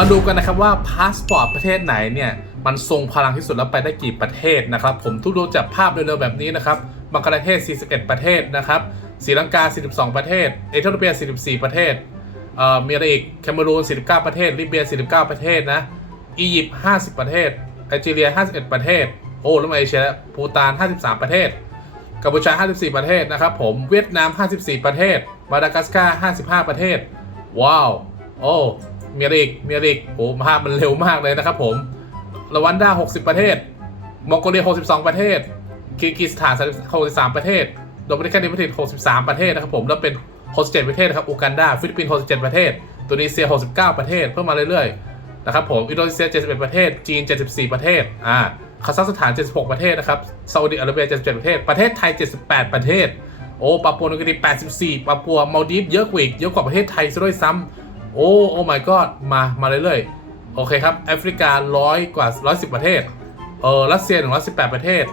มาดูกันนะครับว่าพาสปอร์ตประเทศไหนเนี่ยมันทรงพลังที่สุดแล้วไปได้กี่ประเทศนะครับ ผมทุกดูจากภาพเร็วๆแบบนี้นะครับบังกลาเทศ 41 ประเทศนะครับศรีลังกา 42 ประเทศ เอธิโอเปีย 44 ประเทศเอ่อมีอะไรอีกแคเมรูน 49 ประเทศลิเบีย 49 ประเทศนะอียิปต์ 50 ประเทศไนจีเรีย 51 ประเทศ โอ้แล้วมาเอเชียปูตาน 53 ประเทศกัมพูชา 54 ประเทศนะครับผมเวียดนาม 54 ประเทศมาดากัสการ์ 55 ประเทศ ว้าวโอ้ มีอะไรอีกมีอะไรอีกโอ้ภาพมันเร็วมากเลยนะครับผมรวันดา 60 ประเทศ มองโกเลีย 62 ประเทศคิร์กิสถาน 63 ประเทศ โดมินิกันรีพับลิก63 ประเทศนะครับผม แล้วเป็น 67 ประเทศนะครับอูกันดา ฟิลิปปินส์ 67 ประเทศ ตุนิเซีย 69 ประเทศ เพิ่มมาเรื่อยๆ นะครับผม อินโดนีเซีย 71 ประเทศ จีน 74 ประเทศ อ่า คาซัคสถาน 76 ประเทศนะครับ ซาอุดิอาระเบีย 77 ประเทศ ประเทศไทย 78 ประเทศ โอ้ปาปัวนิวกินี84ปาปัวมาลดีฟเยอะกว่าอีก เยอะกว่าประเทศไทยซะด้วยซ้ำ โอ้โอ้ my god มามาเรื่อยๆโอเคครับแอฟริกา100กว่า110ประเทศเออรัสเซีย118ปดประเทศ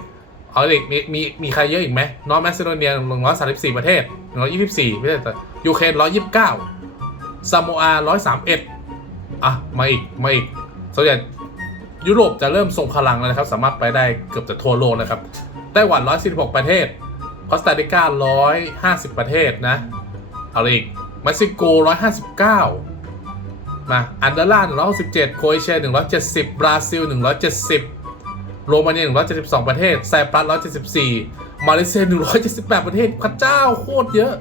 เอาอีกมีมีมีใครเยอะอีกไหมนอร์ทแมซิโดเนีย134ประเทศ124ประเทศยูเครน129ซาโมอา131อะ มาอีก มาอีกส่วนใหญ่ยุโรปจะเริ่มทรงพลังแล้วนะครับ สามารถไปได้เกือบจะทั่วโลกนะครับไต้หวัน146ประเทศคอสตาริกา150ประเทศนะเอาอีกเม็กซิโก159 มาอันเดอร์ล่า167โคเอเชีย170 บราซิล 170 โรมาเนีย 172 ประเทศไซปรัส 174 มาเลเซีย 178 ประเทศพระเจ้าโคตรเยอะ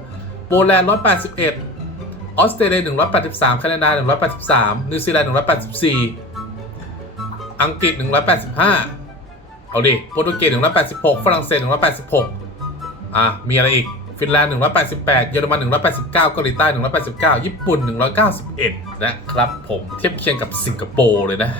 โปแลนด์ 181 ออสเตรเลีย 183 แคนาดา 183 นิวซีแลนด์ 184 อังกฤษ 185 เอาดิ โปรตุเกส 186 ฝรั่งเศส 186 อะ มีอะไรอีก ฟินแลนด์188 เยอรมัน 189 เกาหลีใต้ 189 ญี่ปุ่น 191 นะครับผมเทียบเคียงกับสิงคโปร์เลยนะ